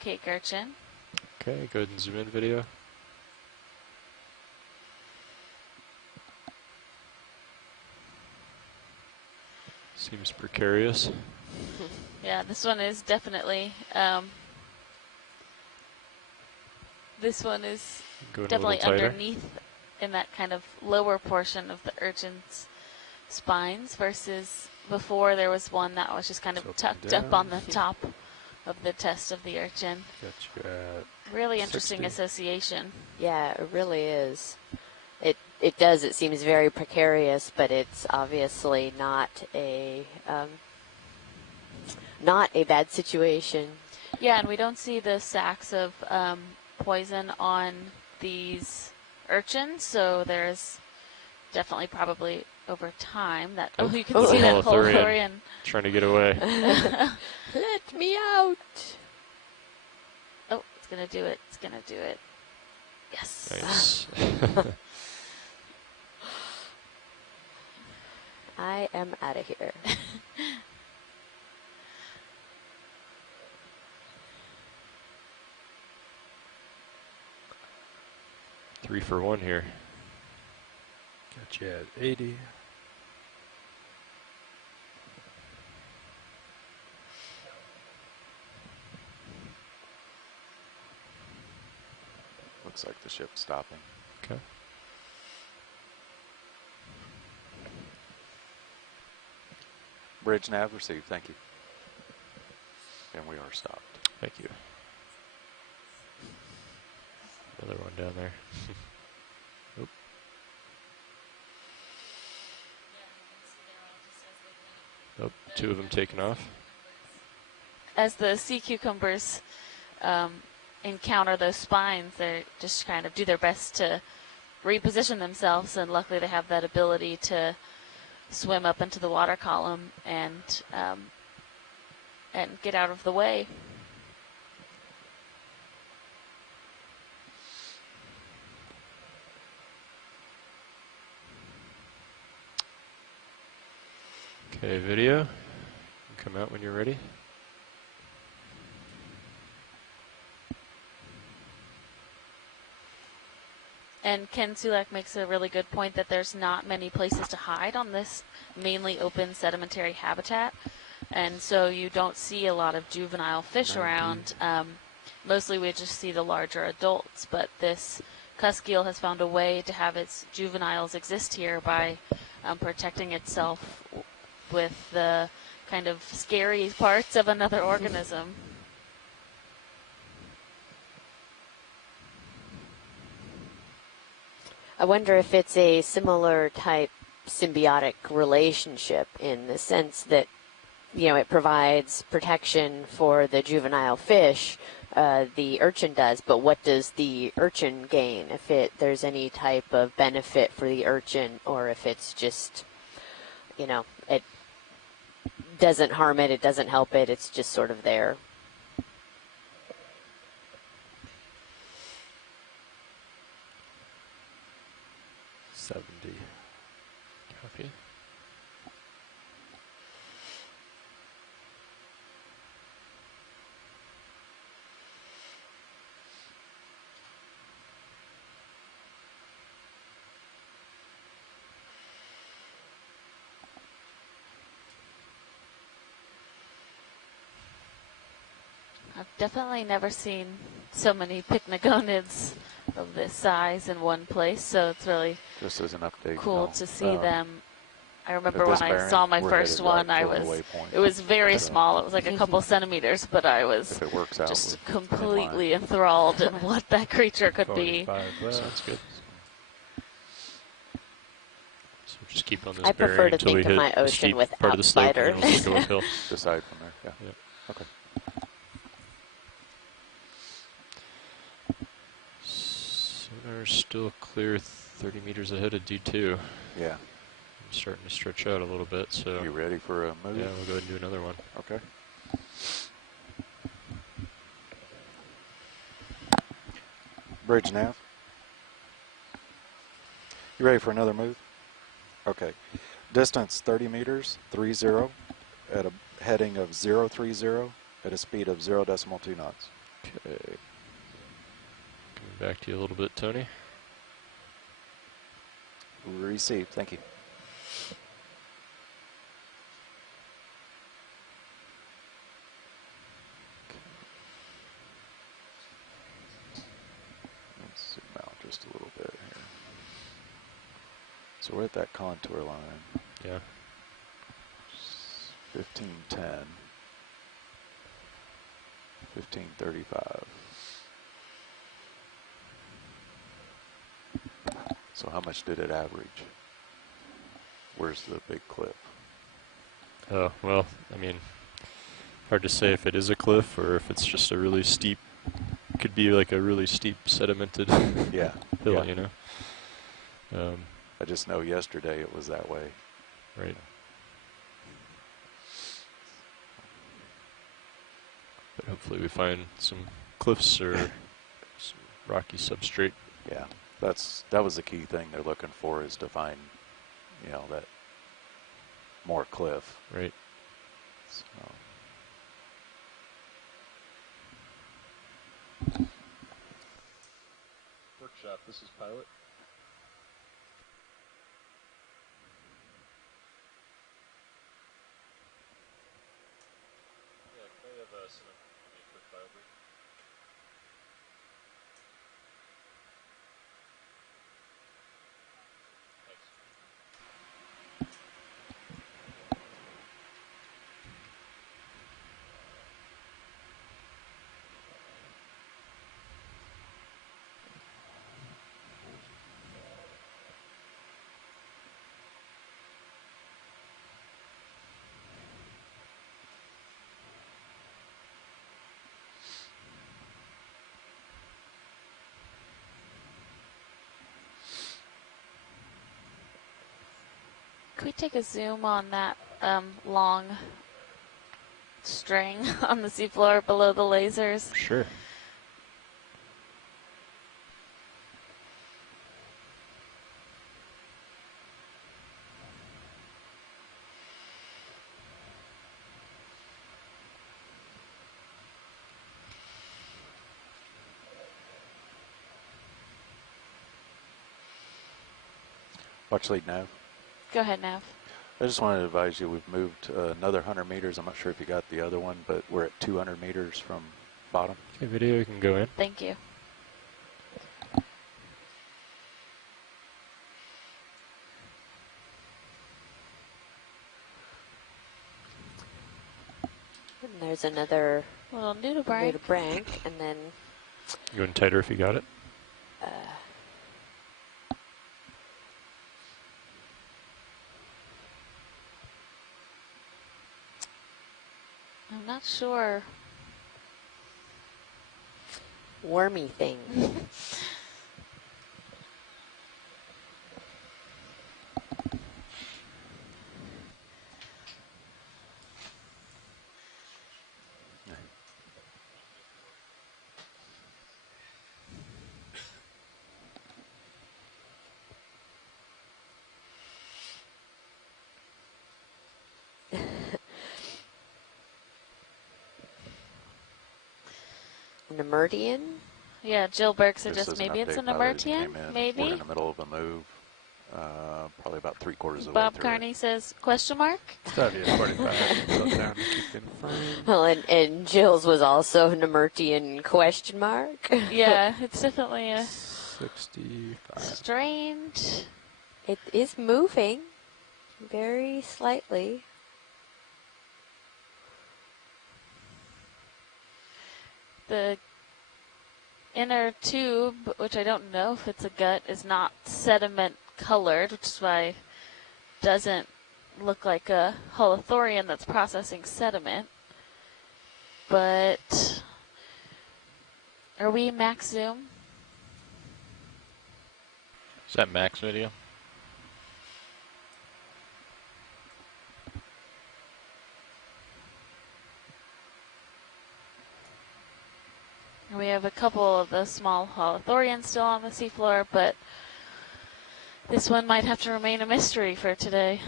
cake urchin. Okay, go ahead and zoom in video. Seems precarious. Yeah, this one is definitely underneath in that kind of lower portion of the urchin's spines, versus before there was one that was just kind of tucked up on the top of the test of the urchin. Got you at really interesting 60. association. Yeah, it really is. It does. It seems very precarious, but it's obviously not a bad situation. Yeah, and we don't see the sacs of poison on these urchins, so there's definitely probably over time that you can see that holothurian trying to get away. Let me out. Oh, it's gonna do it. It's gonna do it. Yes. Nice. I am out of here. 3 for 1 here. Got you at 80. Looks like the ship's stopping. Okay. Bridge nav received, thank you. And we are stopped. Thank you. Another one down there. Oop. Oh, 2 of them taken off. As the sea cucumbers encounter those spines, they just kind of do their best to reposition themselves, and luckily they have that ability to swim up into the water column and get out of the way. Okay, video. Come out when you're ready. And Ken Sulak makes a really good point that there's not many places to hide on this mainly open sedimentary habitat. And so you don't see a lot of juvenile fish around. Mostly we just see the larger adults, but this cusk eel has found a way to have its juveniles exist here by protecting itself with the kind of scary parts of another organism. I wonder if it's a similar type symbiotic relationship in the sense that, you know, it provides protection for the juvenile fish, the urchin does, but what does the urchin gain? If there's any type of benefit for the urchin, or if it's just, you know, it doesn't harm it, it doesn't help it, it's just sort of there. Copy. I've definitely never seen so many pycnogonids of this size in one place, so it's really Just as an update, cool to see them. I remember at when this I bearing, saw my we're first headed one, right I for the was, waypoint. it was very So, small. It was like a couple centimeters, but I was if it works out, just we're in completely line. enthralled in what that creature could be. 45 left. Sounds good. So just keep on this I bearing prefer to until we think of hit my the ocean steep without part of the slope, and then we'll spiders. go uphill. Decide from there, yeah. Yep. Okay. Sonar still clear 30 meters ahead of D2. Yeah. I'm starting to stretch out a little bit, so You ready for a move? yeah, we'll go ahead and do another one. Okay. Bridge nav. You ready for another move? Okay. Distance 30 meters, 30, at a heading of 030 at a speed of 0.2 knots. Okay. Coming back to you a little bit, Tony. Received. Thank you. Let's zoom out just a little bit here. So we're at that contour line. Yeah. 1510. 1535. So how much did it average? Where's the big cliff? Oh, well, I mean, hard to say if it is a cliff or if it's just a really steep, could be like a really steep sedimented Yeah. hill, Yeah. you know? I just know yesterday it was that way. Right. But hopefully we find some cliffs or some rocky substrate. Yeah. That was the key thing they're looking for, is to find, you know, that more cliff. Right. So. Workshop, this is Pilot. Yeah, can I have some quick file brief? Thanks. Could we take a zoom on that long string on the seafloor below the lasers? Sure. Watch lead nav. Go ahead, Nav. I just wanted to advise you, we've moved another 100 meters. I'm not sure if you got the other one, but we're at 200 meters from bottom. Okay, video, you can go in. Thank you. And there's another Little nudibranch. nudibranch, and then Go in tighter if you got it. I'm not sure. wormy thing. Nemertian? Yeah, Jill Burke This suggests is an maybe it's a update pilot. It Nemertian. came in. We're Maybe. in the middle of a move. Probably about 3/4 of the Bob way through Carney says question mark. That'd be a 45. Slow down to keep confirmed. Well, and Jill's was also Nemertian question mark. Yeah, it's definitely a 65. strange. It is moving very slightly. The inner tube, which I don't know if it's a gut, is not sediment colored, which is why it doesn't look like a holothorian that's processing sediment. But are we max zoom? Is that max video? We have a couple of the small holothorians still on the seafloor, but this one might have to remain a mystery for today.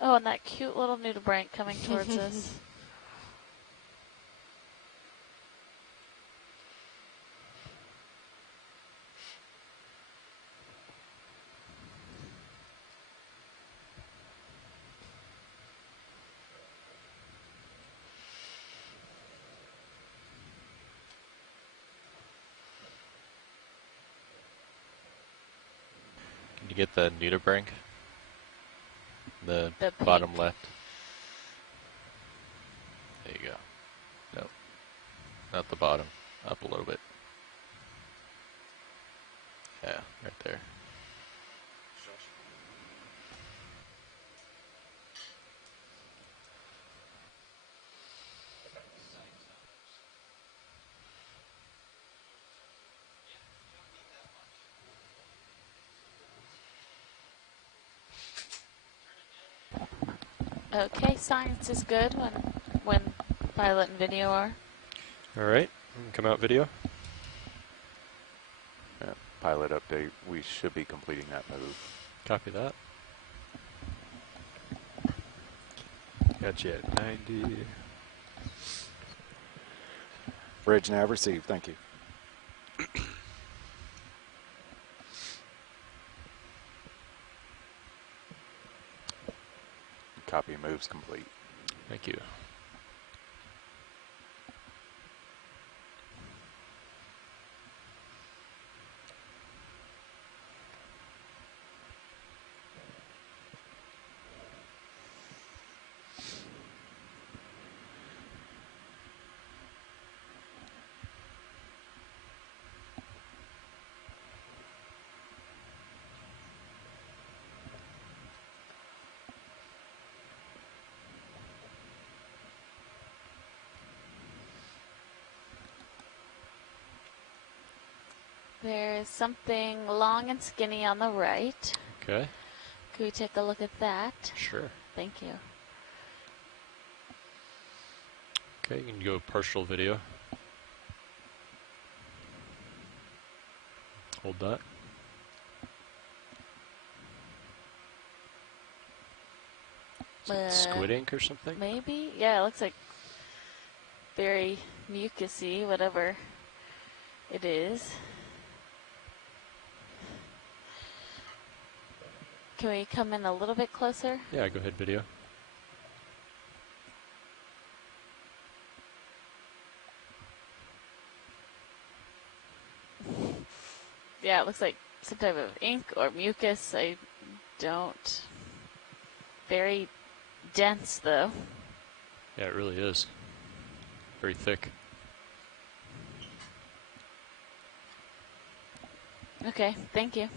Oh, and that cute little nudibranch coming towards us. You get the nudibranch? The The bottom pink. left. There you go. Nope. Not the bottom. Up a little bit. Yeah, right there. Okay, science is good when pilot and video are. All right, come out video. Yeah, pilot update. We should be completing that move. Copy that. Got you at 90. Bridge nav received. Thank you. Copy moves complete. Thank you. There is something long and skinny on the right. Okay, Can we take a look at that? sure. Thank you. Okay, you can go partial video. Hold that. Is it squid ink or something? Maybe? Yeah, it looks like very mucusy, whatever it is. Can we come in a little bit closer? Yeah, go ahead, video. Yeah, it looks like some type of ink or mucus. I don't. Very dense, though. Yeah, it really is. Very thick. Okay, thank you.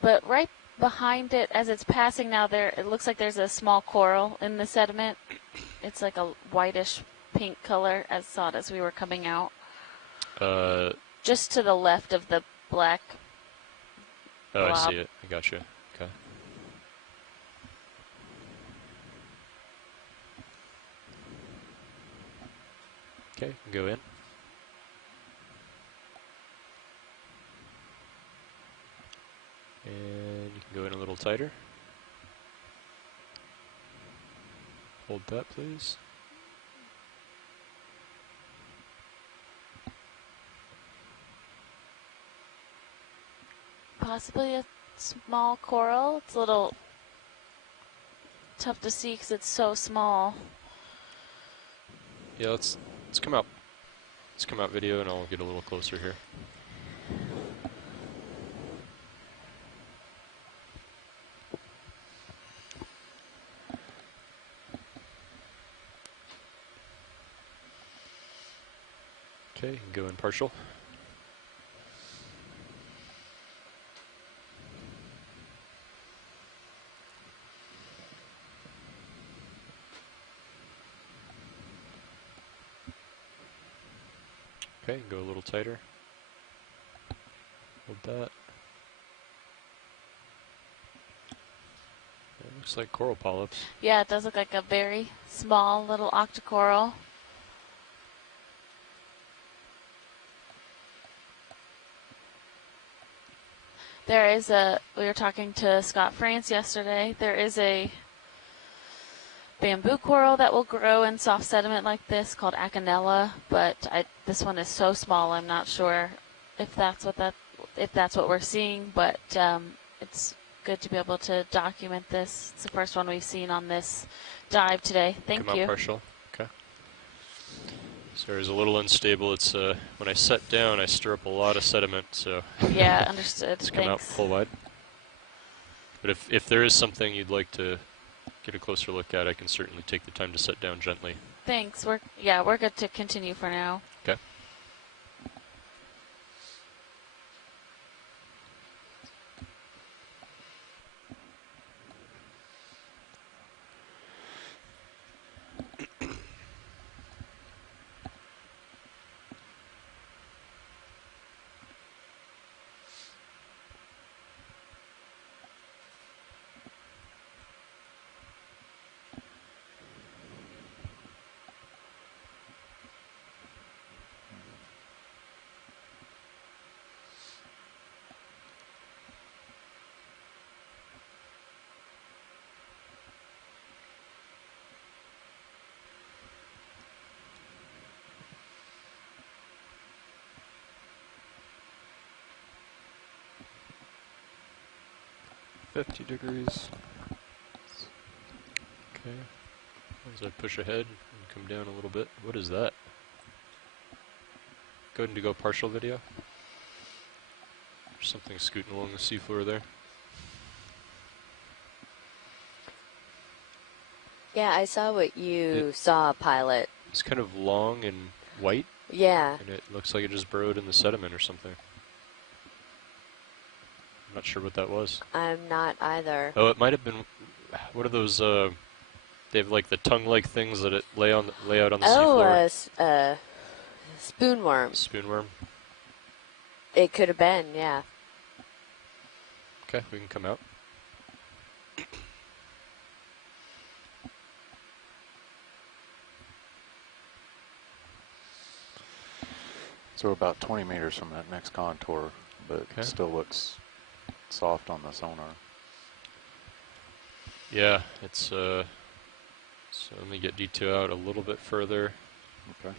But right behind it, as it's passing now, it looks like there's a small coral in the sediment. It's like a whitish pink color, as saw it as we were coming out. Just to the left of the black Oh, I blob. see it. I got you. Okay. Okay, go in. And you can go in a little tighter. Hold that, please. Possibly a small coral. It's a little tough to see because it's so small. Yeah, let's come out. Let's come out video, and I'll get a little closer here. Okay, you can go in partial. Okay, go a little tighter. Hold that. It looks like coral polyps. Yeah, it does look like a very small little octocoral. There is we were talking to Scott France yesterday, there is a bamboo coral that will grow in soft sediment like this called Acanella, but this one is so small I'm not sure if that's what we're seeing, but it's good to be able to document this. It's the first one we've seen on this dive today. Thank Come you. out partial. Okay. Sorry, it's a little unstable. It's when I set down, I stir up a lot of sediment, so Yeah, understood. it's come out Thanks. full wide. But if there is something you'd like to get a closer look at, I can certainly take the time to set down gently. Thanks. We're good to continue for now. Okay. $50. Okay. As I push ahead and come down a little bit. What is that? Go ahead and go partial video. There's something scooting along the seafloor there. Yeah, I saw what you saw, pilot. It's kind of long and white, Yeah. and it looks like it just burrowed in the sediment or something. I'm not sure what that was. I'm not either. Oh, it might have been. What are those? They have like the tongue-like things that it lay out on the seafloor. Spoonworm. Spoonworm. It could have been, yeah. Okay, we can come out. So we're about 20 meters from that next contour, but Okay. it still looks soft on the sonar. Yeah, it's so let me get D2 out a little bit further. Okay.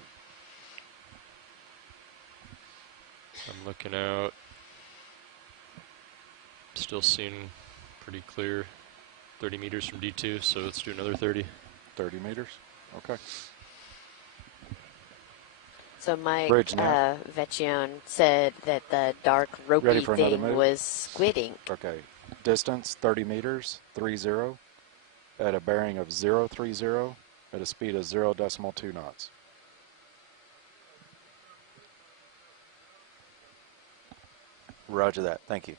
I'm looking out. Still seeing pretty clear 30 meters from D2, so let's do another 30. 30 meters? Okay. So Mike Bridge now. Vecchione said that the dark Ready ropey for another thing move? was squid ink. Okay. Distance 30 meters, 30, at a bearing of 030, at a speed of 0.2 knots. Roger that. Thank you.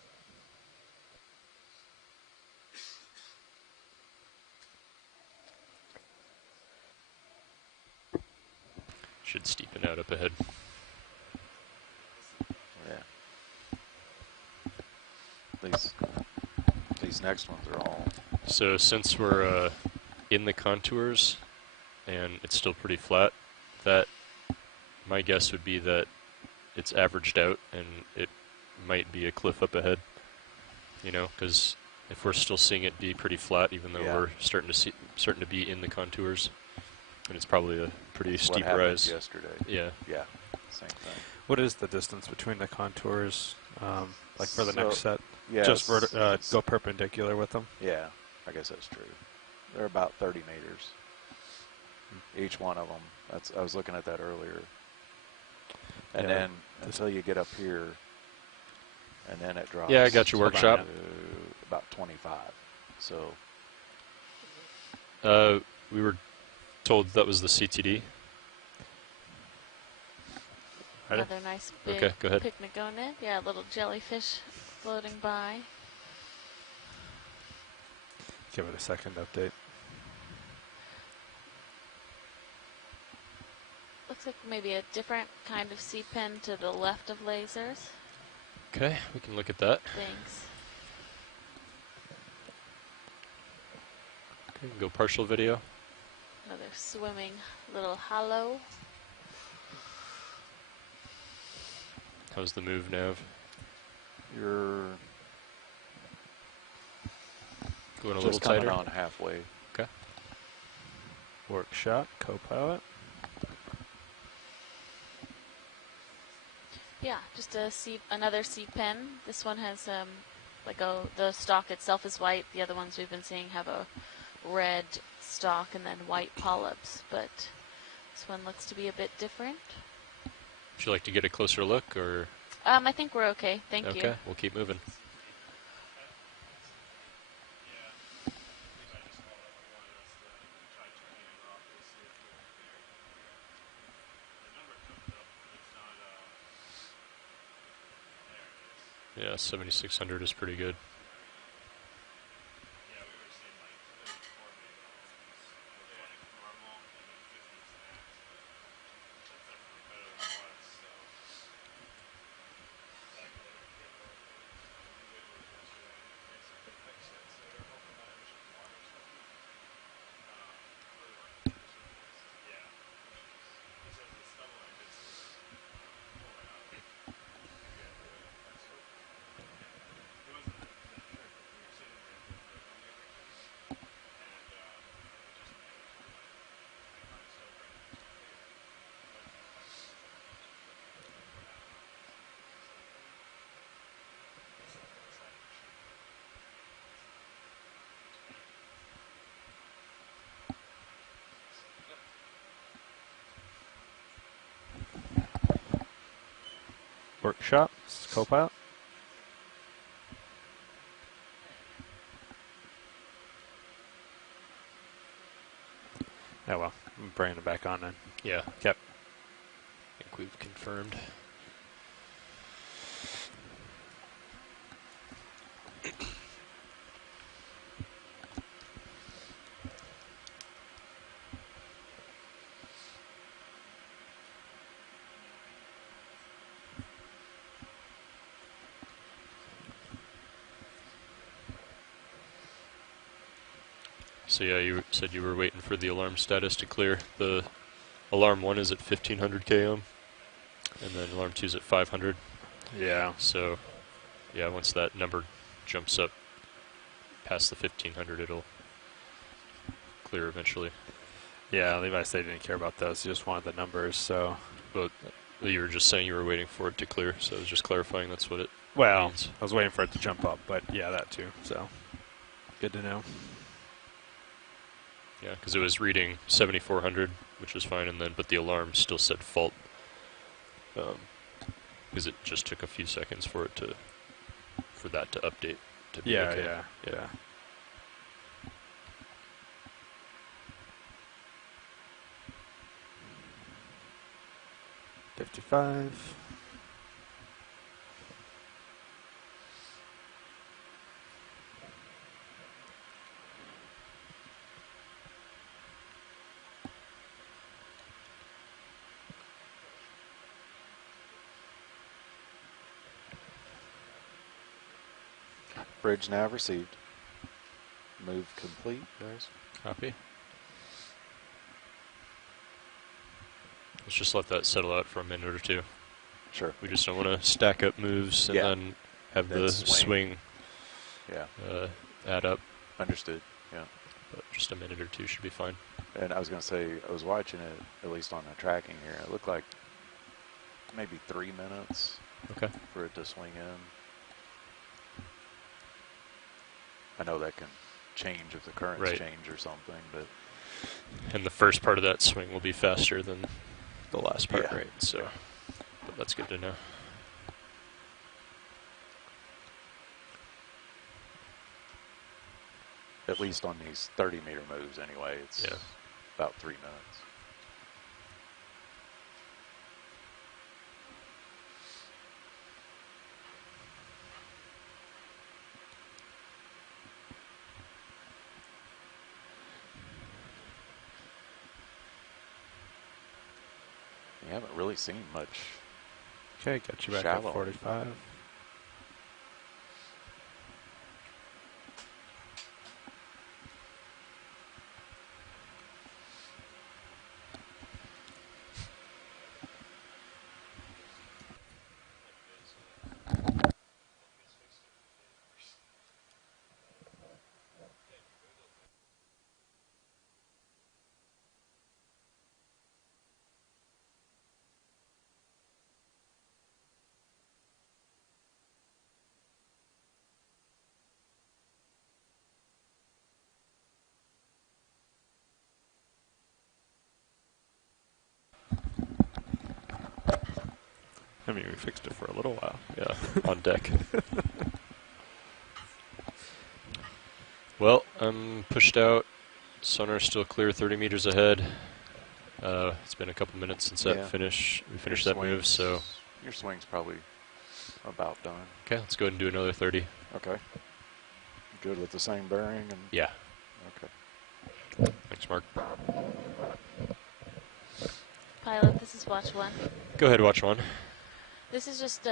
Should steepen out up ahead. Yeah. These next ones are all. So since we're in the contours and it's still pretty flat, that my guess would be that it's averaged out and it might be a cliff up ahead. You know, because if we're still seeing it be pretty flat, even though Yeah. we're starting to be in the contours, and it's probably a pretty What steep happened rise. yesterday. Yeah. Yeah. Same thing. What is the distance between the contours, like for the next set? Yeah. Just go perpendicular with them? Yeah, I guess that's true. They're about 30 meters. Each one of them. I was looking at that earlier. And Yeah. then until you get up here, and then it drops. Yeah, I got your workshop. to about 25. So We were told that was the CTD. Right. Another nice big Okay, go ahead. picnic going in. Yeah, a little jellyfish floating by. Give it a second update. Looks like maybe a different kind of sea pen to the left of lasers. Okay, we can look at that. Thanks. Okay, go partial video. Another swimming little hollow. How's the move, Nav? you're Going a just little coming tighter. on halfway. Okay. Workshop, co-pilot. Yeah, just another sea pen. This one has the stalk itself is white. The other ones we've been seeing have a red stalk and then white polyps. But This one looks to be a bit different. Would you like to get a closer look, or? I think we're okay. Thank you. Okay, we'll keep moving. Yeah, 7600 is pretty good. Workshop, Copilot. Oh well, I'm bringing it back on then. Yeah. Yep. I think we've confirmed. So yeah, you said you were waiting for the alarm status to clear. The alarm 1 is at 1500 km, and then alarm 2 is at 500. Yeah. So yeah, once that number jumps up past the 1500, it'll clear eventually. Yeah, Levi said he didn't care about those. He just wanted the numbers, so. But you were just saying you were waiting for it to clear, so I was just clarifying that's what it Well, means. I was waiting for it to jump up, but yeah, that too, so. Good to know. Yeah, because it was reading 7400, which was fine, and then but the alarm still said fault, because it just took a few seconds for that to update to be okay. Yeah. 55. Bridge nav received. Move complete, guys. Copy. Let's just let that settle out for a minute or two. Sure. We just don't want to stack up moves and then have Then the swing. swing Yeah. add up. Understood. Yeah. But just a minute or two should be fine. And I was going to say, I was watching it, at least on the tracking here. It looked like maybe 3 minutes Okay. for it to swing in. I know that can change if the currents Right. change or something, but And the first part of that swing will be faster than the last part, Yeah. right? So, but that's good to know. at least on these 30-meter moves anyway, it's Yeah. about 3 minutes. You haven't really seen much. Okay, got you back Shallow. at 45. I mean, we fixed it for a little while. Yeah, on deck. Well, I'm pushed out. Sonar's still clear 30 meters ahead. It's been a couple minutes since we finished that move, so. Your swing's probably about done. Okay, let's go ahead and do another 30. Okay. Good with the same bearing? And Yeah. Okay. Thanks, Mark. Pilot, this is watch 1. Go ahead, watch 1. This is just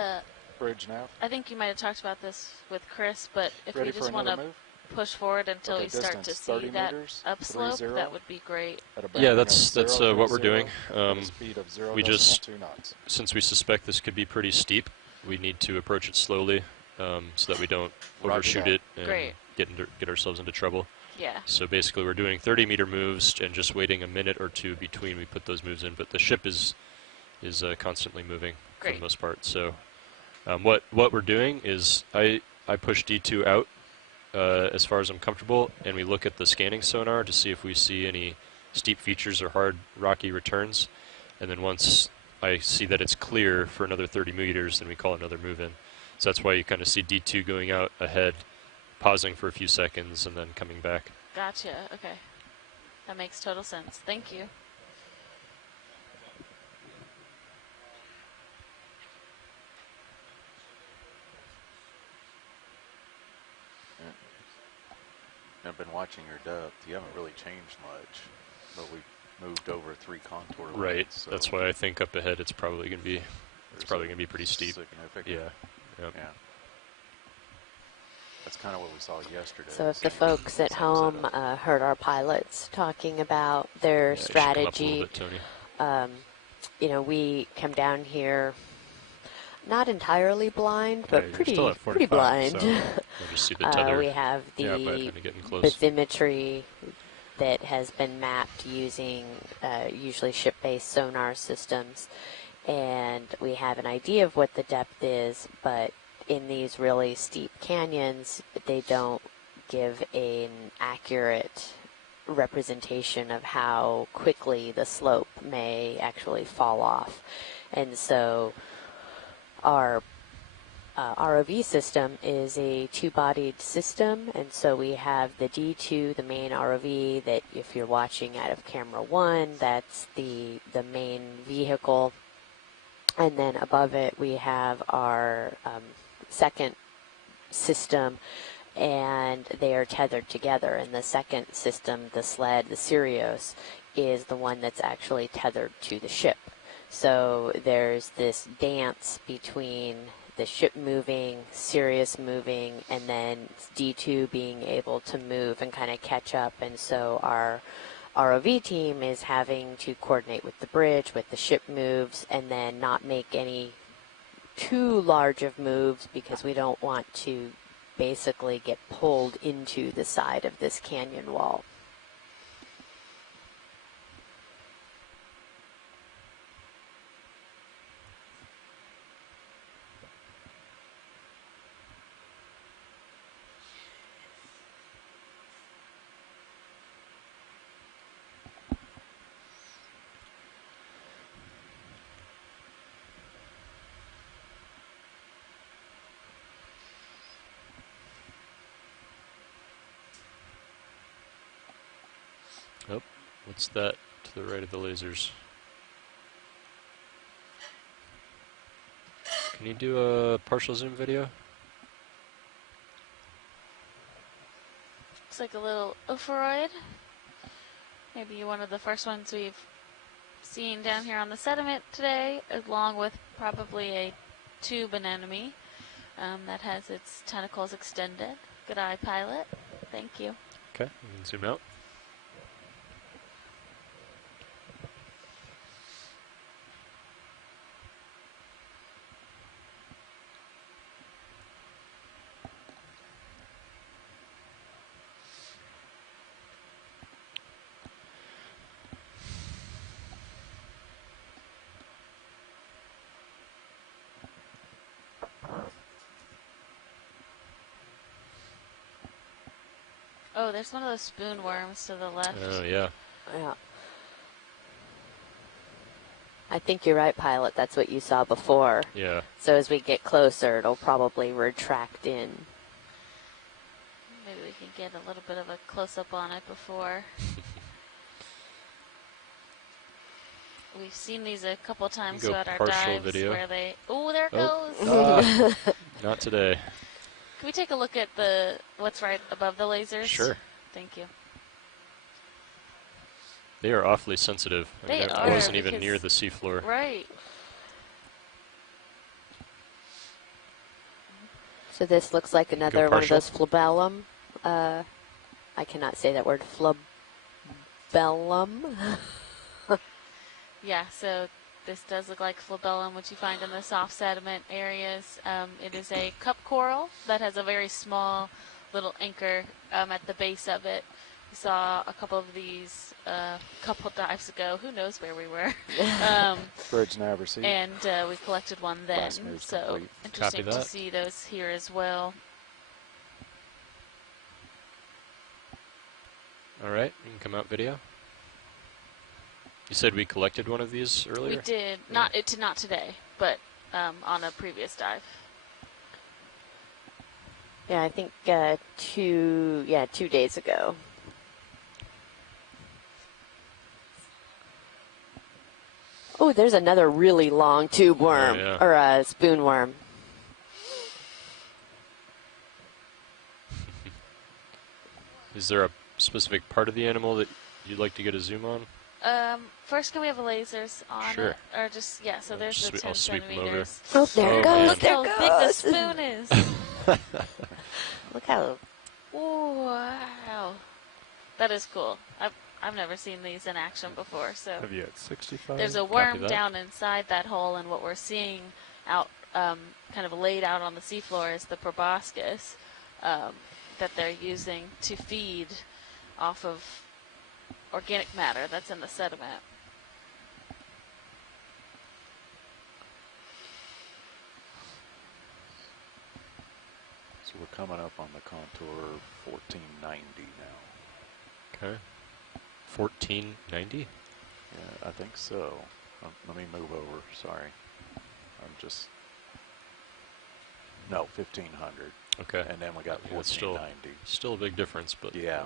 Bridge nav. I think you might have talked about this with Chris, but if Ready we just for want another to move? push forward until Okay, we start to distance, see 30 that meters, upslope, 30. that would be great. At a Yeah, bearing that's of 0, what we're 0, doing. at a speed of We just 0.2 knots. since we suspect this could be pretty steep, we need to approach it slowly so that we don't Roger overshoot that. it and Great. get ourselves into trouble. Yeah. So basically, we're doing 30-meter moves and just waiting a minute or two between we put those moves in. But the ship is constantly moving for Great. the most part. So what we're doing is I push D2 out as far as I'm comfortable, and we look at the scanning sonar to see if we see any steep features or hard rocky returns. And then once I see that it's clear for another 30 meters, then we call another move in. So that's why you kind of see D2 going out ahead, pausing for a few seconds, and then coming back. Gotcha. Okay. That makes total sense. Thank you. I've been watching your depth. You haven't really changed much, but we moved over 3 contour lines. Right. So That's why I think up ahead it's probably going to be pretty steep. Significant. Yeah. Yep. Yeah. That's kind of what we saw yesterday. So if the Same- folks at same home setup. heard our pilots talking about their Yeah, you should come up a little strategy, bit, Tony. you know, we come down here not entirely blind, but you're pretty still at pretty 45, blind. so- We'll just see the tether. We have Yeah, but the Kind of getting close. bathymetry that has been mapped using usually ship-based sonar systems, and we have an idea of what the depth is, but in these really steep canyons, they don't give an accurate representation of how quickly the slope may actually fall off. And so our ROV system is a 2-bodied system, and so we have the D2, the main ROV, that if you're watching out of camera 1, that's the main vehicle. And then above it we have our second system, and they are tethered together. And the second system, the sled, the Sirius, is the one that's actually tethered to the ship. So there's this dance between the ship moving, Sirius moving, and then D2 being able to move and kind of catch up. And so our ROV team is having to coordinate with the bridge, with the ship moves, and then not make any too large of moves because we don't want to basically get pulled into the side of this canyon wall. Oh, what's that to the right of the lasers? Can you do a partial zoom video? Looks like a little ophiroid. Maybe one of the first ones we've seen down here on the sediment today, along with probably a tube anemone that has its tentacles extended. Good eye, pilot. Thank you. Okay, you can zoom out. Oh, there's one of those spoon worms to the left. Oh, yeah. Yeah. I think you're right, Pilot. That's what you saw before. Yeah. So as we get closer, it'll probably retract in. Maybe we can get a little bit of a close-up on it before. We've seen these a couple times Go throughout our partial dives video. where they... Oh, there it Oh. goes. Not today. Can we take a look at what's right above the lasers? Sure. Thank you. They are awfully sensitive. I They mean, I are, wasn't even because- near the seafloor. Right. So this looks like another one of partial. those flabellum. I cannot say that word. Flabellum. Yeah, so this does look like flabellum, which you find in the soft sediment areas. It is a cup coral that has a very small little anchor at the base of it. We saw a couple of these a couple dives ago. Who knows where we were? Bridge nav received. And we collected one then. Last move's So complete. interesting Copy to that. see those here as well. All right, you can come out video. You said we collected one of these earlier? We did not today, but on a previous dive. Yeah, I think 2 days ago. Oh, there's another really long tube worm, yeah. or a spoon worm. Is there a specific part of the animal that you'd like to get a zoom on? First, can we have the lasers on Sure. it? Or just, yeah, so there's the 10 I'll sweep 'em over. centimeters. Oh, there Oh, it goes. man. Look There how it big the goes. spoon is. Look how. Wow. That is cool. I've never seen these in action before, so Have you at 65? there's a Copy worm that. down inside that hole, and what we're seeing out, kind of laid out on the seafloor is the proboscis that they're using to feed off of organic matter that's in the sediment. So we're coming up on the contour 1490 now. Okay. 1490? Yeah, I think so. Let me move over. Sorry. I'm just. No, 1500. Okay. And then we got Yeah, it's still 1490. still a big difference, but Yeah.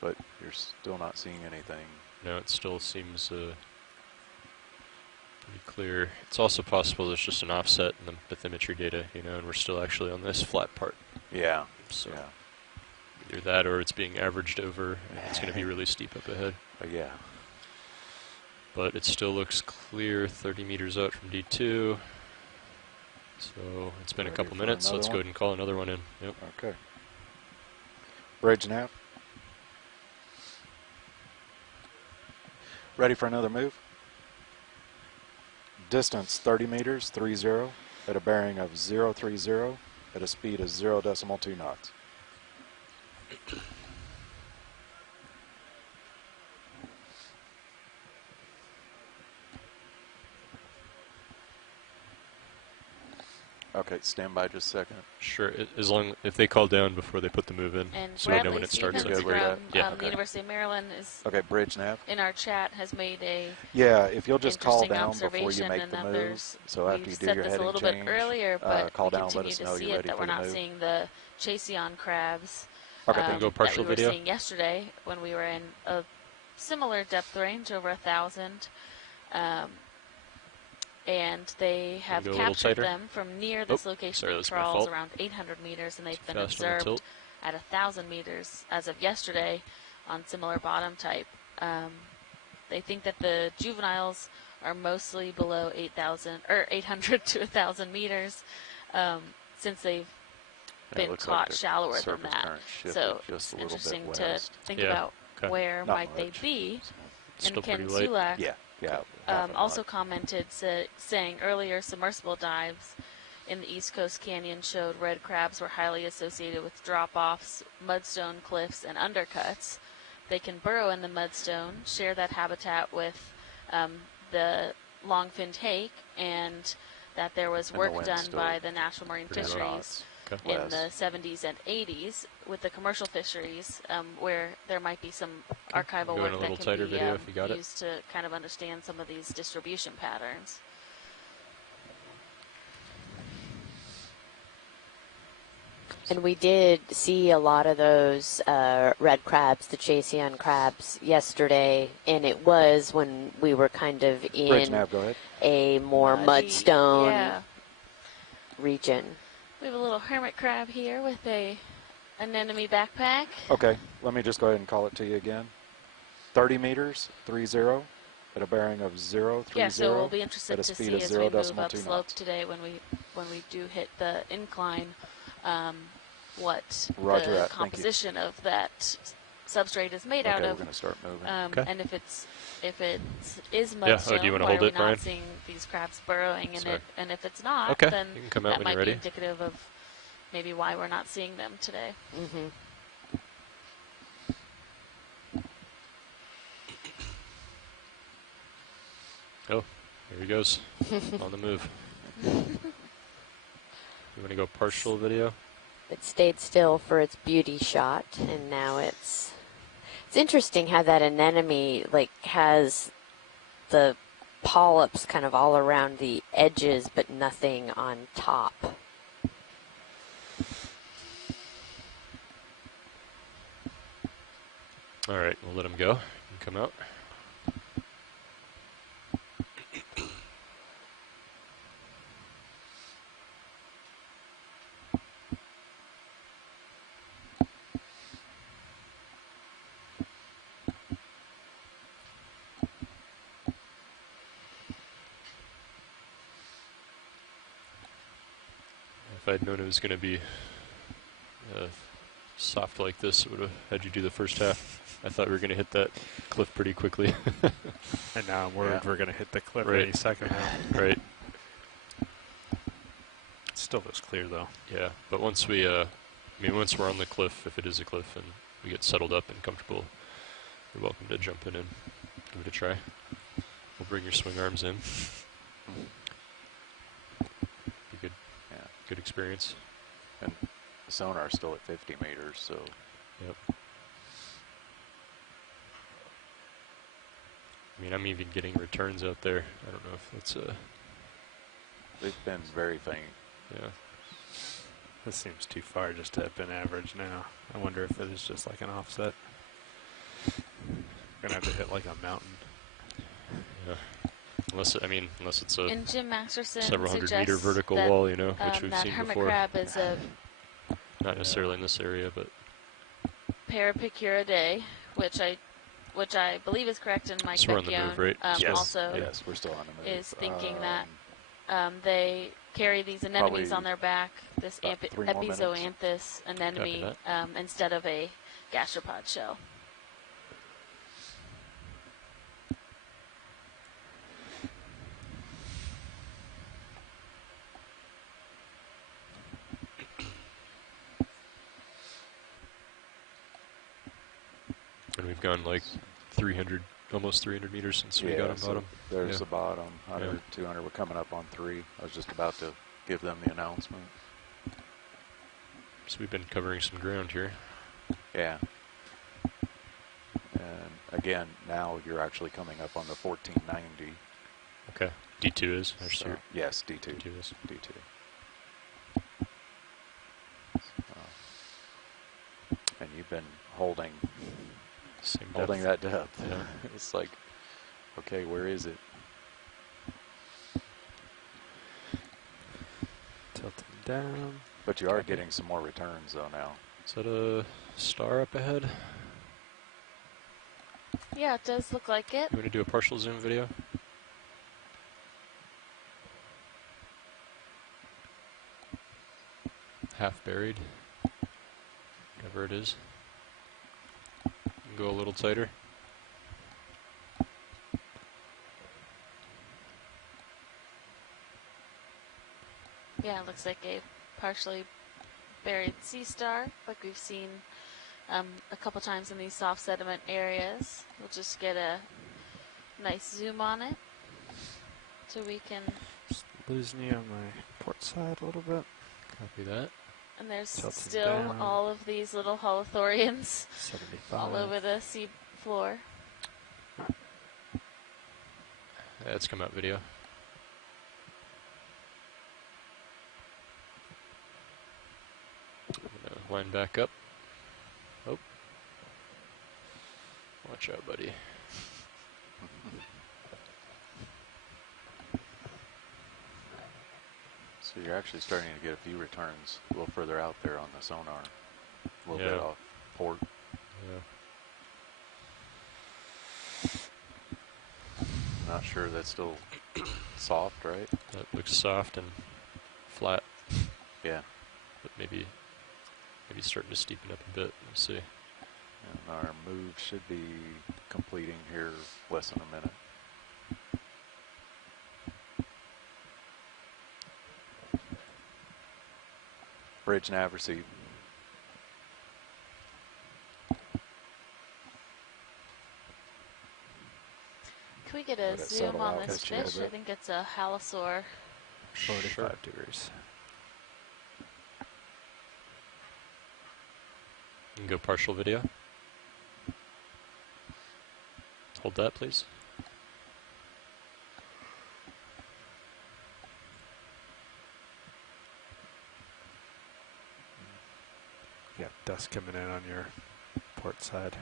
But you're still not seeing anything. no, it still seems pretty clear. It's also possible there's just an offset in the bathymetry data, you know, and we're still actually on this flat part. Yeah. So Yeah. either that or it's being averaged over, and it's going to be really steep up ahead. Yeah. But it still looks clear 30 meters out from D2. So it's been a Ready couple for minutes, so another let's go one? ahead and call another one in. Yep. Okay. Bridge nav. Ready for another move? Distance 30 meters, 30, at a bearing of 030, at a speed of 0.2 knots. Okay, stand by just a second. Sure, as long if they call down before they put the move in, And so we know Bradley when it starts. Stevens You're good with from that? Yeah. the Okay. University of Maryland is Okay, bridge nav. in our chat has made a Yeah, if you'll just call interesting down before you observation, make and the that move. there's So after you we've do said your this a heading little change, bit earlier, but call we down, let continue us to know see you're it ready that for we're the not move. seeing the Chaseon crabs Okay, can we go partial that we were video? seeing yesterday when we were in a similar depth range, over 1,000. And they have go a little captured tighter? them from near this Oh, location sorry, of that's my trawls fault. around 800 meters, and they've Too been fast on the observed tilt. at 1,000 meters as of yesterday on similar bottom type. They think that the juveniles are mostly below 800 to 1,000 meters, since they've Yeah, it been looks like caught the shallower than surface that. current shifted So just a it's little bit interesting to west. think Yeah, about okay. where Not might they much. be. Still And Ken pretty light. Sulak Yeah, yeah. half a also knot. commented saying earlier submersible dives in the East Coast Canyon showed red crabs were highly associated with drop-offs, mudstone cliffs, and undercuts. They can burrow in the mudstone, share that habitat with the long-finned hake, and that there was And the work wind's done still by the National Marine pretty Fisheries knots. Okay. in West. the 70s and 80s with the commercial fisheries, where there might be some archival Go in work a little that tighter can be video if you got it. used to kind of understand some of these distribution patterns. And we did see a lot of those red crabs, the Chasian crabs, yesterday, and it was when we were kind of Bridge in nav, go ahead. a more Muddy, mudstone yeah. region. We have a little hermit crab here with a anemone backpack. Okay, let me just go ahead and call it to you again. 30 meters, 30, at a bearing of 030. Yeah, so we'll be interested at a to speed see of as we move 0.2 upslope knots. today when we do hit the incline, what Roger the that, thank you. composition of that substrate is made Okay, out we're of. going to start moving. Okay. And if it is Yeah, mudstone, do you wanna why hold are we it, not Brian? seeing these crabs burrowing in Sorry. it? And if it's not, Okay, then you can come out that when might you're be ready. indicative of maybe why we're not seeing them today. Mm-hmm. Oh, here he goes. On the move. You want to go partial video? It stayed still for its beauty shot, and now it's interesting how that anemone has the polyps kind of all around the edges, but nothing on top. All right, we'll let him go. You can come out. If I'd known it was going to be soft like this, I would have had you do the first half. I thought we were going to hit that cliff pretty quickly. And now I'm worried Yeah. we're going to hit the cliff Right. any second now. Right. It still looks clear, though. Yeah, but once we, once we're on the cliff, if it is a cliff, and we get settled up and comfortable, you're welcome to jump in and give it a try. We'll bring your swing arms in. Be good. Yeah. Good experience. And the sonar's still at 50 meters, so Yep. I mean, I'm even getting returns out there. I don't know if that's they've been very faint. yeah. This seems too far just to have been average now. I wonder if it is just like an offset. Gonna have to hit like a mountain. Yeah. Unless it's a And Jim Masterson several hundred suggests meter vertical that, wall, you know, which we've that seen hermit before. crab is a Not necessarily in this area, but Parapicuridae, which I believe is correct, and Mike So we're on the move, right? Yes. also Yes, we're still on the move. is thinking that they carry these anemones Probably on their back, this about 3 more minutes. epizoanthus anemone, instead of a gastropod shell. and we've gone like 300, almost 300 meters since we got on so bottom. there's Yeah. the bottom, 100, Yeah. 200. We're coming up on 3. I was just about to give them the announcement. So we've been covering some ground here. Yeah. And again, now you're actually coming up on the 1490. Okay. D2 is. There's So, your yes, D2. D2 is. D2. And you've been holding Same depth. holding that depth. Yeah. It's like, okay, where is it? Tilting down. But you are Copy. getting some more returns though now. Is that a star up ahead? Yeah, it does look like it. You want to do a partial zoom video? Half buried. Whatever it is. You can go a little tighter. Yeah, it looks like a partially buried sea star, like we've seen a couple times in these soft sediment areas. We'll just get a nice zoom on it so we can. Just losing you on my port side a little bit. Copy that. And there's Tilting still down. all of these little holothorians 75. all over the sea floor. Yeah, it's come out video. I'm gonna line back up. Oh. Watch out, buddy. So you're actually starting to get a few returns a little further out there on the sonar. A little bit Yeah. off port. Yeah. Not sure that's still soft, right? That looks soft and flat, Yeah. but maybe starting to steepen up a bit. We'll see. And our move should be completing here less than a minute. Bridge nav received. Can we get Let a it zoom settle on out this just a little fish? I bit. think it's a halosaur. 45 degrees. You can go partial video. Hold that, please. You got dust coming in on your port side.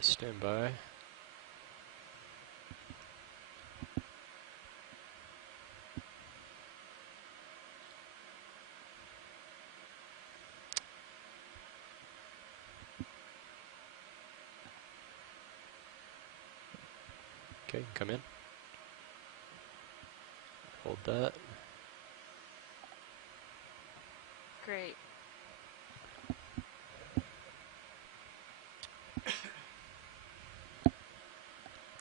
Stand by. Okay, come in. Hold that. Great.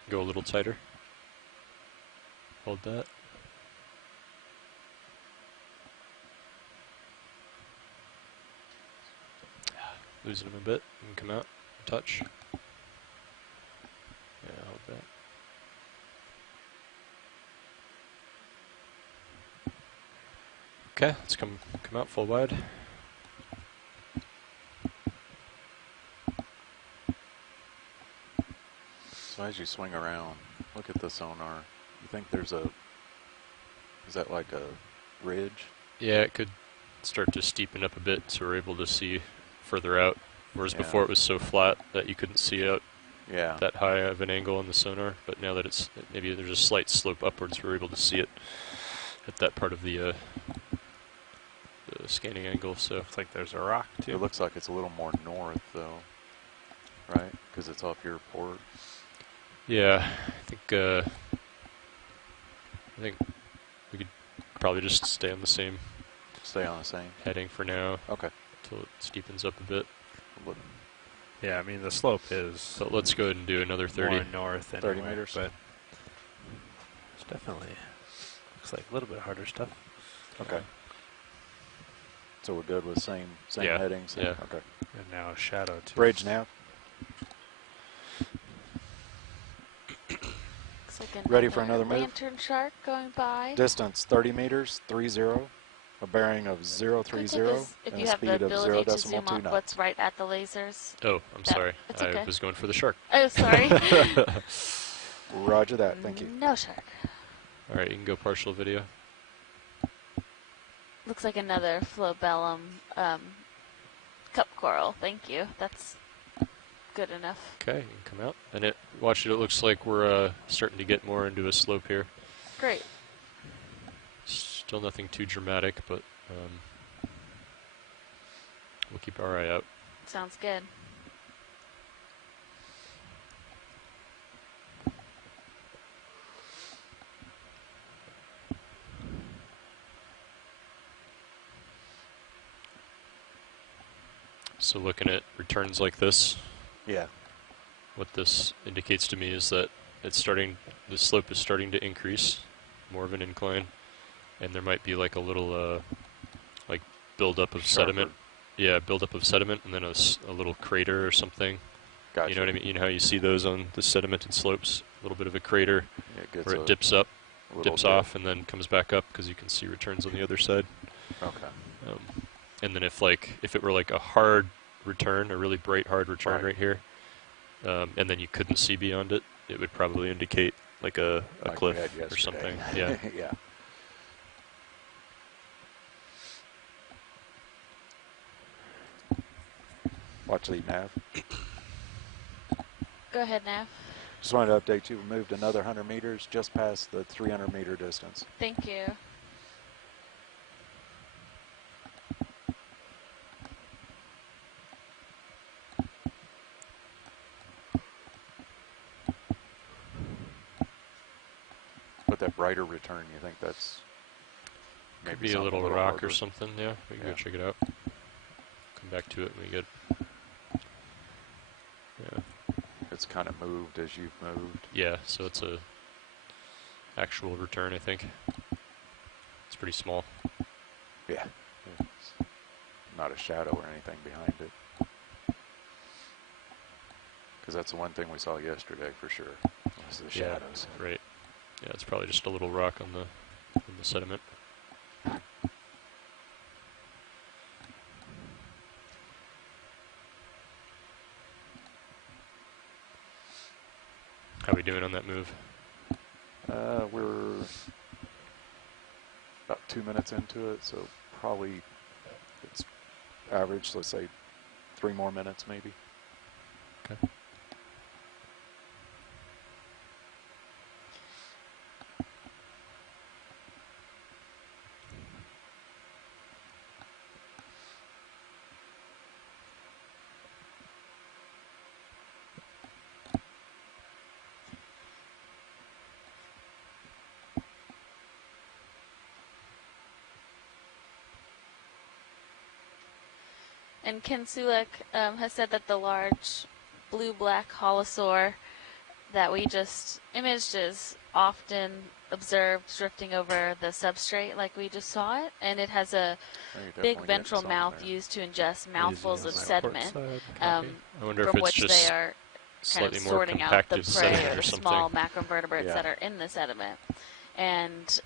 Go a little tighter. Hold that. Losing him a bit. You can come out. Touch. Yeah, hold that. Okay, let's come out full wide. So as you swing around, look at the sonar. You think there's a, is that like a ridge? Yeah, it could start to steepen up a bit so we're able to see further out. Whereas Yeah. before it was so flat that you couldn't see out Yeah. that high of an angle on the sonar. But now that it's, maybe there's a slight slope upwards, we're able to see it at that part of the scanning angle. So Looks like there's a rock It too. looks like it's a little more north though, right? Because it's off your port. yeah, I think we could probably just stay on the same Stay on the same. heading for now Okay. until it steepens up a bit. Look, Yeah, I mean the slope is So let's go ahead and do another 30. more north 30 anyway, meters. but it's definitely looks like a little bit harder stuff. okay. So we're good with same Yeah, headings? yeah. Okay. And now a shadow too. Bridge nav. Looks like Ready for another move? lantern shark going by. Distance 30 meters, 30. A bearing of Can we 030 take this- if and you a have the speed of ability to 0.2 zoom up knots. what's right at the lasers. Oh, I'm That- sorry. it's I okay. was going for the shark. Oh, sorry. Roger that. Thank you. No shark. All right, you can go partial video. Looks like another flobellum cup coral. Thank you. That's good enough. Okay, you can come out. And watch it. It looks like we're starting to get more into a slope here. Great. Still nothing too dramatic, but we'll keep our eye out. Sounds good. So looking at returns like this, Yeah. what this indicates to me is that it's starting, the slope is starting to increase, more of an incline, and there might be like a little like buildup of sediment. Yeah, buildup of sediment, and then a little crater or something. Gotcha. You know what I mean? You know how you see those on the sedimented slopes? A little bit of a crater Yeah, it gets where a it dips up, little dips dip. off, and then comes back up because you can see returns on the other side. Okay. And then if it were like a hard return, a really bright hard return right here, and then you couldn't see beyond it, it would probably indicate like a Like we cliff had or yesterday. something. Yeah. Yeah. Watch the nav. Go ahead, Nav. Just wanted to update you. We moved another 100 meters just past the 300-meter distance. Thank you. Could With that brighter return, you think that's maybe be a something little rock harder? or something. Yeah, we can Yeah. go check it out. Come back to it when we get. Yeah. It's kind of moved as you've moved. Yeah, so it's a actual return, I think. It's pretty small. Yeah. It's not a shadow or anything behind it. Because that's the one thing we saw yesterday for sure, was the shadows. Yeah, right. Yeah, it's probably just a little rock on the sediment. How we doing on that move? We're about 2 minutes into it, so probably it's average, let's say 3 more minutes maybe. Okay. And Ken Sulek has said that the large blue-black holosaur that we just imaged is often observed drifting over the substrate like we just saw it, and it has a big ventral mouth used to ingest mouthfuls of sediment, I wonder if from it's which just they are kind of slightly more sorting out the compacted prey sediment or or the something. small macroinvertebrates Yeah. that are in the sediment. And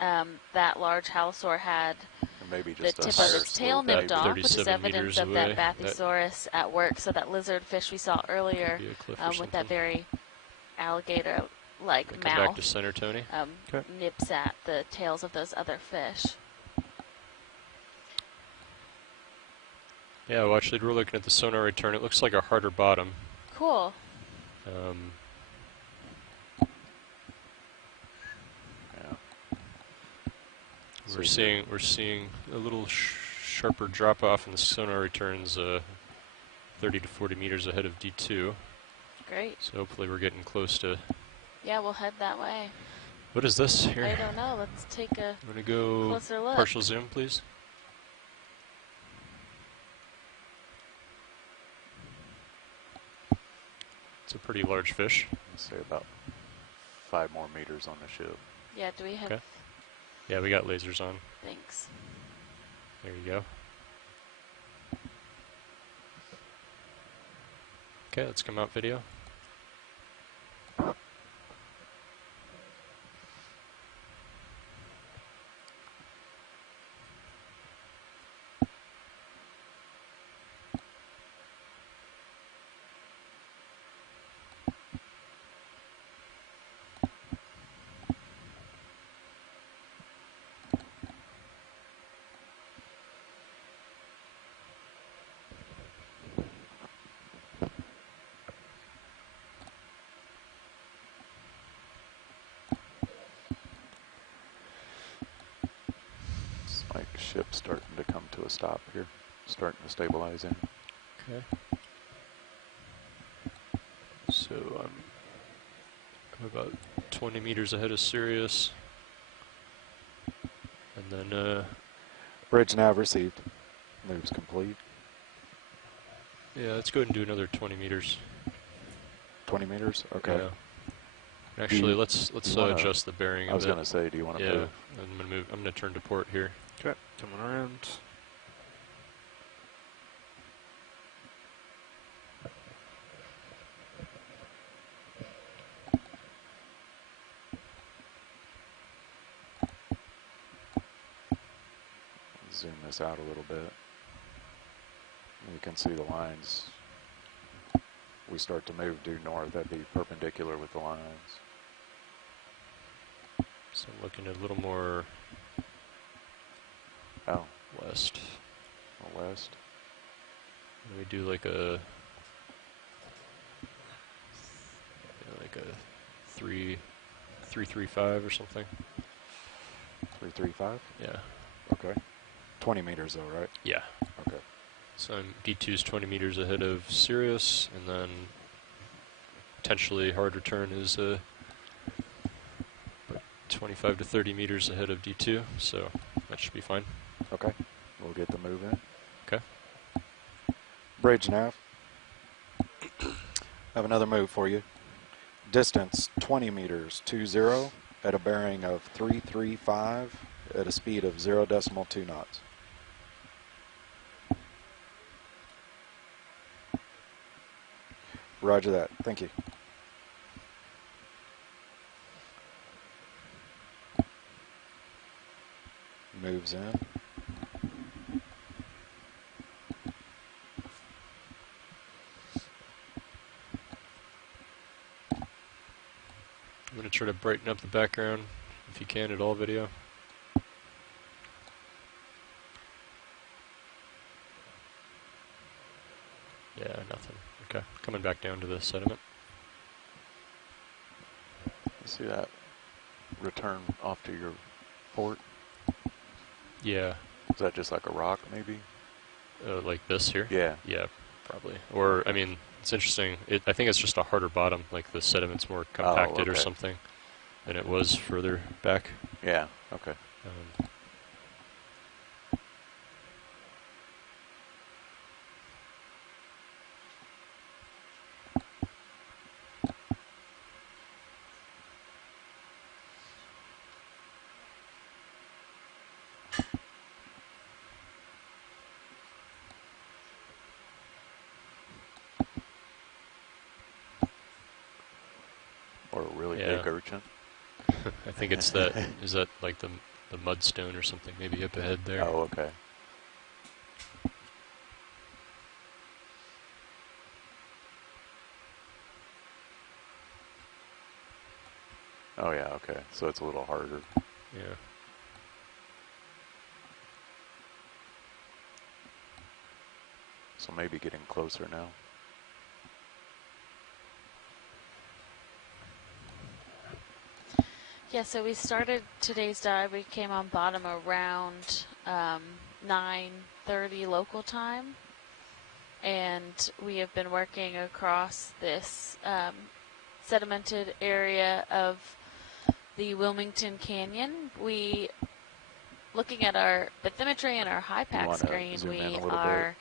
that large halosaur had Or maybe the just a tip of higher its tail slope, nipped maybe. off, which is 37 evidence meters of away. that Bathysaurus at work. So that lizardfish we saw earlier Could be a cliff or with that something. very alligator-like Come back mouth to center, Tony. Okay. nips at the tails of those other fish. Yeah, well, actually, we're looking at the sonar return. It looks like a harder bottom. Cool. Yeah. We're So you- seeing a little sharper drop off in the sonar returns, 30 to 40 meters ahead of D2. Great. So hopefully we're getting close to. Yeah, we'll head that way. What is this here? I don't know. Let's take a I'm gonna go closer look. partial zoom, please. It's a pretty large fish. Let's say about 5 more meters on the ship. Yeah, do we have... Okay. Yeah, we got lasers on. Thanks. There you go. Okay, let's come out video. It's like ship starting to come to a stop here. Starting to stabilize in. Okay. So I'm about 20 meters ahead of Sirius. And then, Bridge nav received. Moves complete. yeah, let's go ahead and do another 20 meters. 20 meters? Okay. Yeah. Actually, let's wanna- adjust the bearing I a was bit. going to say, do you want to Yeah, move? I'm gonna turn to port here. Okay, coming around. zoom this out a little bit. You can see the lines. We start to move due north, that'd be perpendicular with the lines. So I'm looking at a little more west. West. Let me do like a 335 or something. 335? Yeah. Okay. 20 meters though, right? Yeah. Okay. So I'm D2's 20 meters ahead of Sirius, and then potentially hard return is 25 to 30 meters ahead of D2, so that should be fine. Okay. We'll get the move in. Okay. Bridge nav. Have another move for you. Distance 20 meters 20 at a bearing of 335 at a speed of 0.2 knots. Roger that. Thank you. Moves in. I'm going to try to brighten up the background if you can at all, video. Yeah, nothing. Okay, coming back down to the sediment. You see that return off to your port? Yeah. Is that just like a rock, maybe? Like this here? Yeah. Yeah, probably. Or, I mean, it's interesting. I think it's just a harder bottom, like the sediment's more compacted or something than it was further back. Yeah, okay. Or a really big urchin. I think it's that, is that like the mudstone or something, maybe up ahead there? Oh, okay. Oh, yeah, okay. So it's a little harder. Yeah. So maybe getting closer now. Yeah, so we started today's dive. We came on bottom around 9:30 local time, and we have been working across this sedimented area of the Wilmington Canyon. Looking at our bathymetry and our high pack screen, we are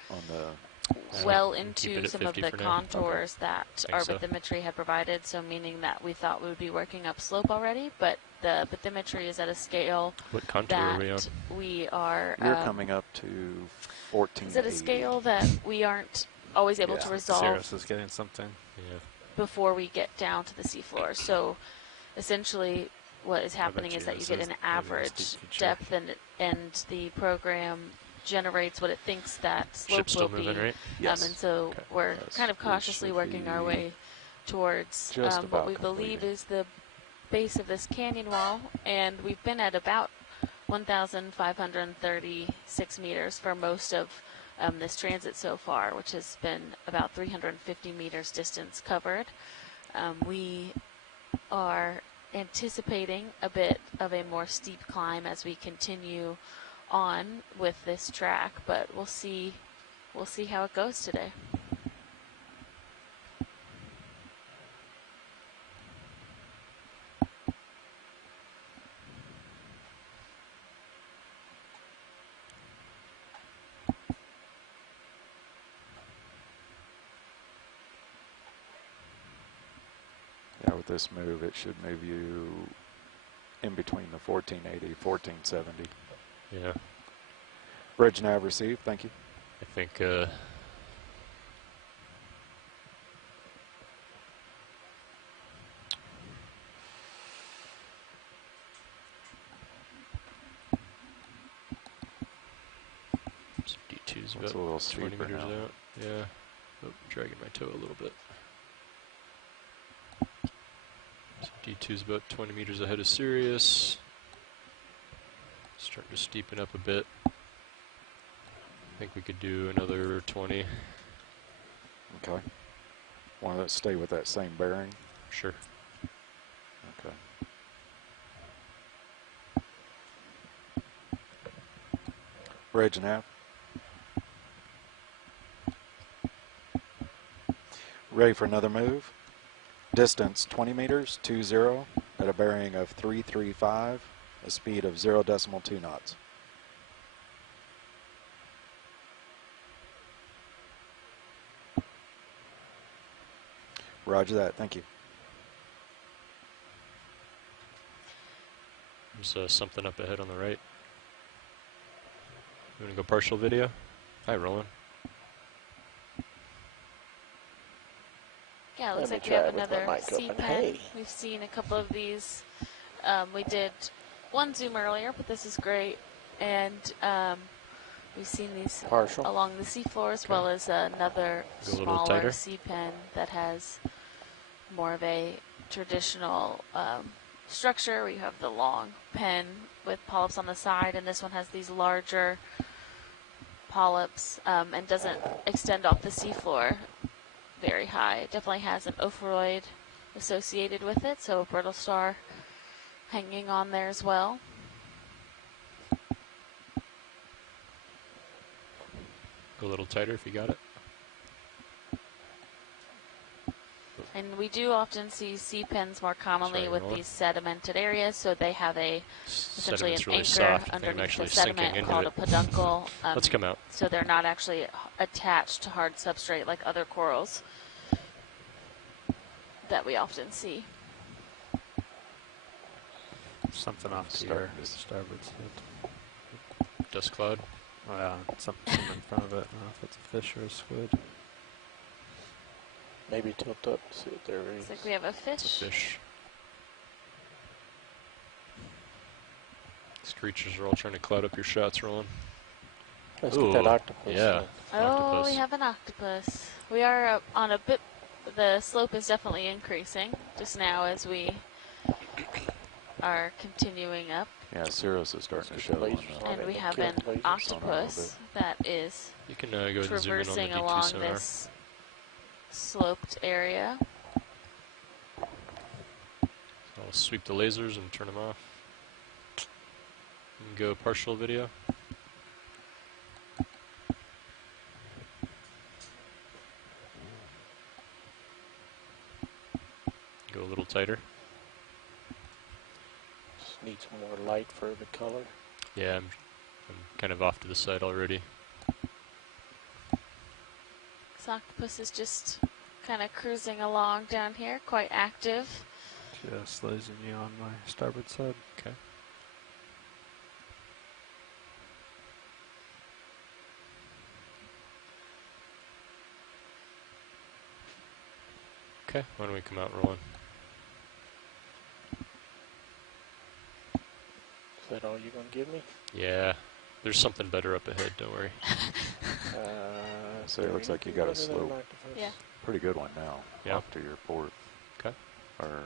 well into some of the contours that our bathymetry had provided, so meaning that we thought we would be working up slope already, but the bathymetry is at a scale what contour are we on? We are... You're coming up to 1480. Is it a scale that we aren't always able to resolve? Sirius is getting something. Yeah. Before we get down to the seafloor. So essentially what is happening is that you get an average depth, and the program generates what it thinks that slope will be. Moving, right? Yes. And so we're kind of cautiously working our way towards what we believe is the base of this canyon wall, and we've been at about 1,536 meters for most of this transit so far, which has been about 350 meters distance covered. We are anticipating a bit of a more steep climb as we continue on with this track, but we'll see how it goes today. Yeah, with this move, it should move you in between the 1480, 1470. Yeah. Bridge nav received. Thank you. I think It's a about little 20 steeper meters now. out. Yeah. Oh, dragging my toe a little bit. So D2's about 20 meters ahead of Sirius. Starting to steepen up a bit. I think we could do another 20. Okay. Want to stay with that same bearing? Sure. Okay. Bridge and half. Ready for another move. Distance 20 meters, 20, at a bearing of 335, a speed of 0.2 knots. Roger that, thank you. There's something up ahead on the right. You want to go partial video? Hi, Roland. Yeah, it looks Let me like we have try it with my another mic open. C-pen. Hey. We've seen a couple of these. We did one zoom earlier, but this is great. And we've seen these Partial. along the seafloor, as well as another Go a little smaller tighter. C-pen that has more of a traditional structure where you have the long pen with polyps on the side, and this one has these larger polyps and doesn't extend off the seafloor very high. It definitely has an ophoroid associated with it, so a brittle star hanging on there as well. Go a little tighter if you got it. And we do often see C-pens more commonly Sorry, with Roland. these sedimented areas, so they have essentially an Sediment's really anchor soft. I think I'm underneath actually the sinking sediment into called it. a peduncle. Let's come out. So they're not actually attached to hard substrate like other corals that we often see. Something off to your starboard side. Dust cloud. Something in front of it. I don't know if it's a fish or a squid. Maybe tilt up, see what there is. Looks like we have a It's fish. a fish. These creatures are all trying to cloud up your shots, Roland. Let's get that Ooh, octopus. yeah. Oh, Octopus. we have an octopus. We are on a bit, the slope is definitely increasing just now as we are continuing up. Yeah, Sirius is starting to Let's show get the on lasers the on And it. we They'll have kill an the lasers. octopus that is You can go ahead and zoom in on the traversing D2 along sonar. this sloped area. So I'll sweep the lasers and turn them off. You can go partial video. Go a little tighter. Just need some more light for the color. Yeah, I'm kind of off to the side already. This octopus is just kind of cruising along down here, quite active. Just losing you on my starboard side. Okay. Okay, why don't we come out rolling? Is that all you're going to give me? Yeah, there's something better up ahead, don't worry. So it looks like you got a slope. Yeah. Pretty good one now. Yeah. Off to your port. Okay. Or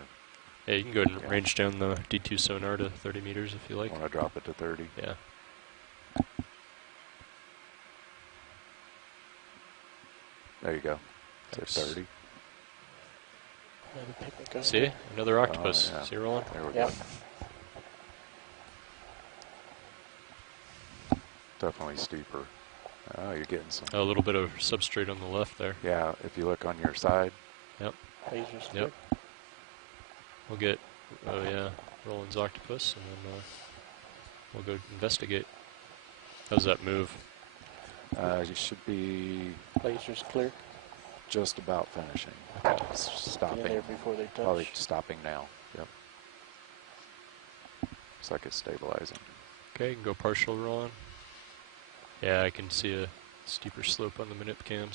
Yeah, you can go ahead and Yeah. range down the D2 sonar to 30 meters if you like. want to drop it to 30. Yeah. There you go. To Thanks. 30. Another picnic on See? here. Another octopus. yeah. See, rolling? There we Yep. go. Definitely steeper. Oh, you're getting some. A little bit of substrate on the left there. Yeah, if you look on your side. Lasers. Yep. We'll get, oh yeah, Roland's octopus, and then we'll go investigate. How's that move? You should be Lasers clear. just about finishing. Okay. Get in Stopping. there before they touch. Probably stopping now. Yep. Looks like it's stabilizing. Okay, you can go partial, Roland. Yeah, I can see a steeper slope on the minute cams.